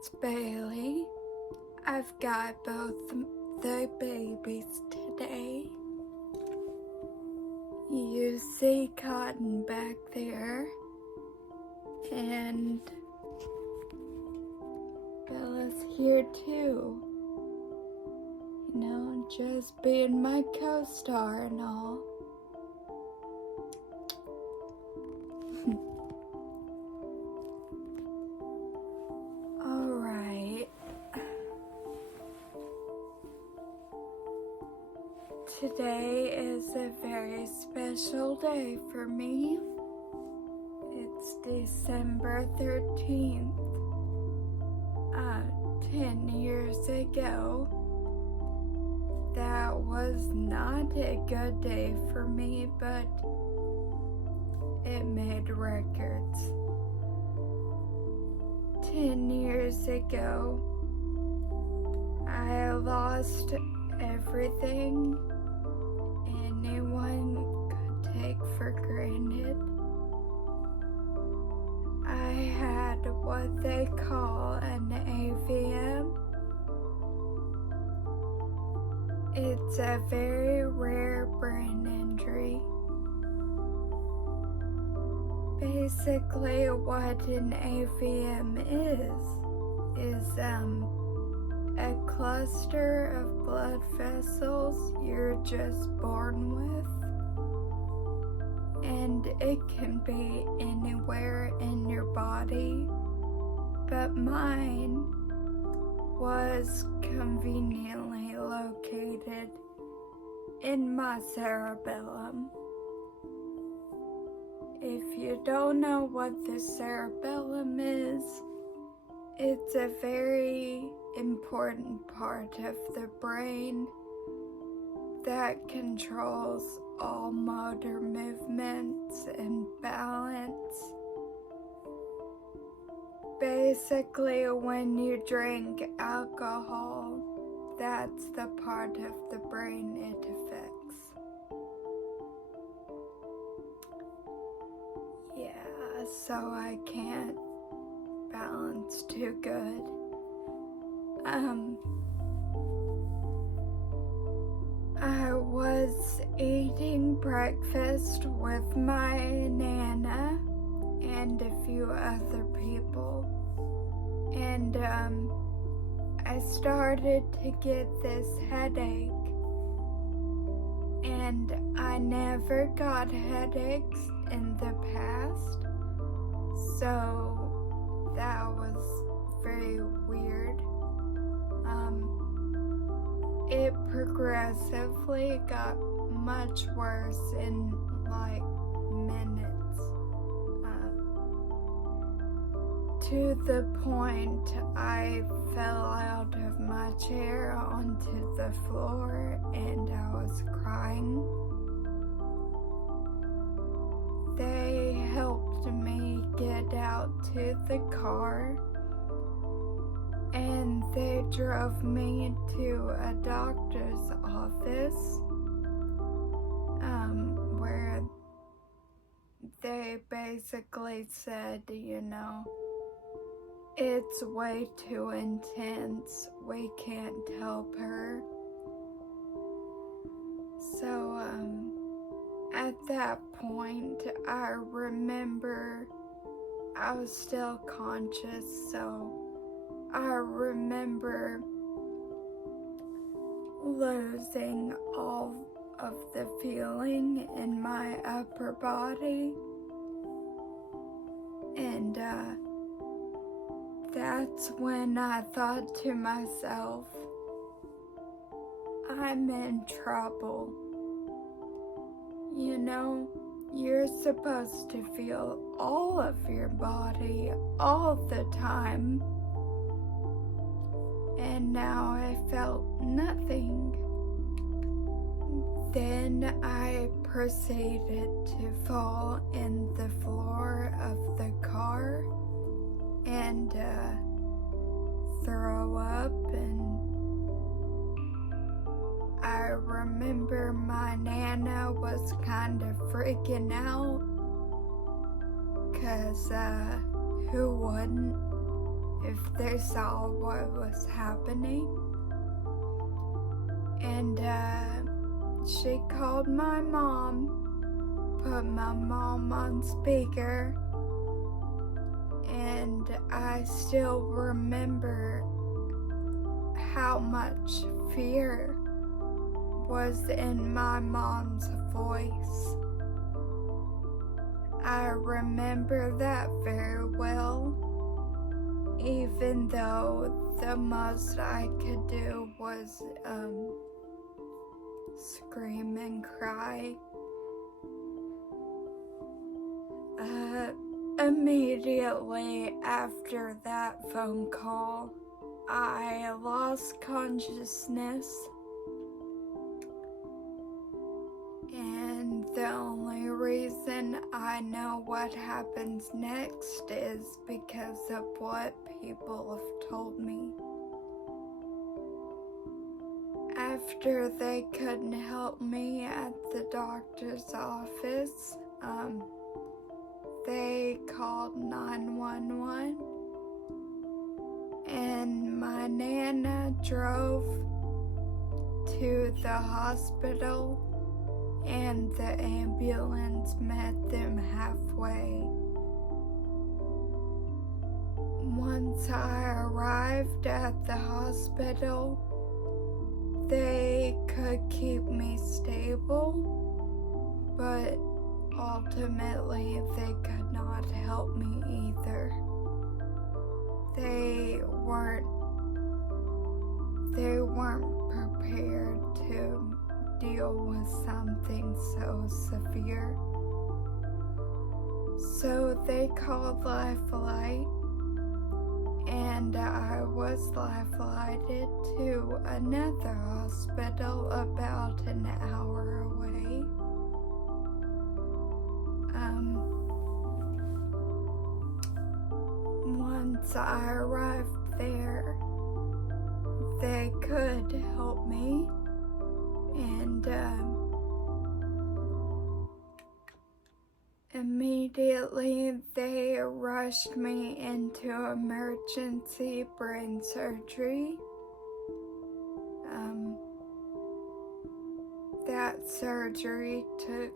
it's Bailey. I've got both the babies today. You see Cotton back there, and Bella's here too. You know, just being my co-star and all. Alright. Today is a very special day for me. It's December 13th. 10 years ago, that was not a good day for me, but it made records. 10 years ago, I lost everything anyone could take for granted. I had what they call an AVM. It's a very rare brain injury. Basically, what an AVM is a cluster of blood vessels you're just born with, and it can be anywhere in your body, but mine was conveniently located in my cerebellum. If you don't know what the cerebellum is, it's a very important part of the brain that controls all motor movements and balance. Basically, when you drink alcohol, that's the part of the brain it affects. Yeah, so I can't balance too good. I was eating breakfast with my Nana and a few other people, and I started to get this headache, and I never got headaches in the past, so that was very weird. It progressively got much worse in like minutes, to the point I fell out of my chair onto the floor and I was crying. They helped me get out to the car, and they drove me to a doctor's office, where they basically said, you know, it's way too intense, we can't help her. So, at that point, I remember I was still conscious, so I remember losing all of the feeling in my upper body, and that's when I thought to myself, I'm in trouble. You know, you're supposed to feel all of your body all the time. And now I felt nothing. Then I proceeded to fall in the floor of the car and throw up, and I remember my Nana was kind of freaking out, 'cause who wouldn't? if they saw what was happening. And she called my mom, put my mom on speaker, and I still remember how much fear was in my mom's voice. I remember that very well, even though the most I could do was scream and cry. Immediately after that phone call, I lost consciousness, and the only reason I know what happens next is because of what people have told me. After they couldn't help me at the doctor's office, they called 911, and my Nana drove to the hospital, and the ambulance met them halfway. Once I arrived at the hospital, they could keep me stable, but ultimately they could not help me either. They weren't prepared to deal with something so severe. So they called Lifeline, and I was life-flighted to another hospital about an hour away. Once I arrived there, they could help me, and immediately they rushed me into emergency brain surgery. That surgery took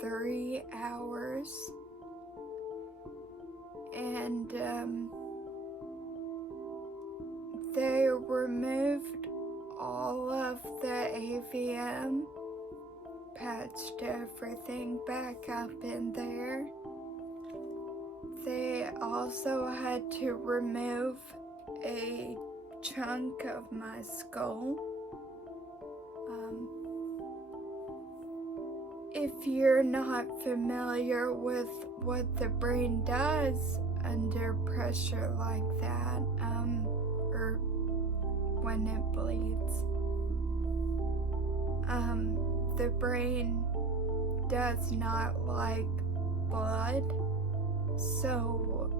3 hours, and they removed all of the AVM, patched everything back up in there. They also had to remove a chunk of my skull. If you're not familiar with what the brain does under pressure like that, or when it bleeds, the brain does not like blood, so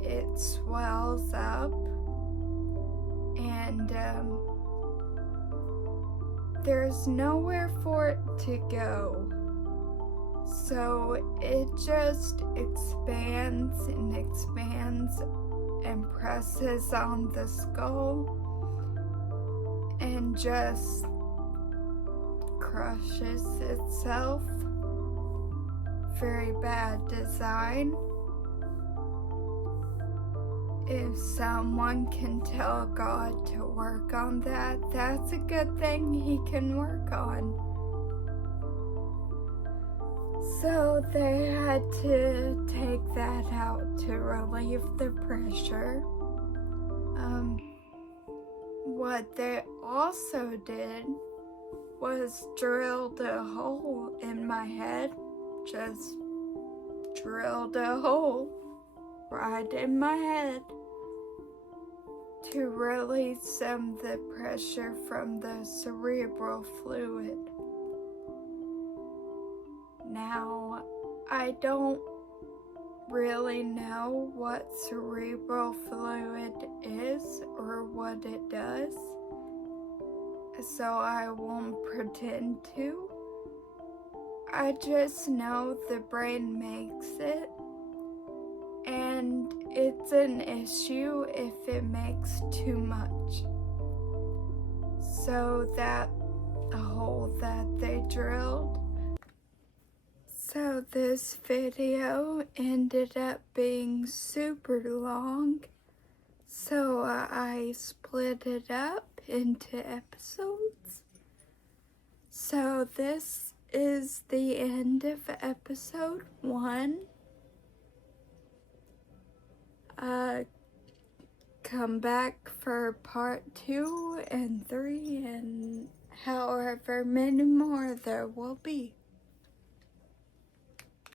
it swells up, and there's nowhere for it to go. So it just expands and expands and presses on the skull and just crushes itself. Very bad design. If someone can tell God to work on that, that's a good thing He can work on. So they had to take that out to relieve the pressure. What they also did was drilled a hole in my head, just drilled a hole right in my head to release some of the pressure from the cerebral fluid. Now, I don't really know what cerebral fluid is or what it does, so I won't pretend to. I just know the brain makes it, and it's an issue if it makes too much. So that hole that they drilled. So this video ended up being super long. So I split it up into episodes. So this is the end of episode 1. Come back for part 2 and 3 and however many more there will be.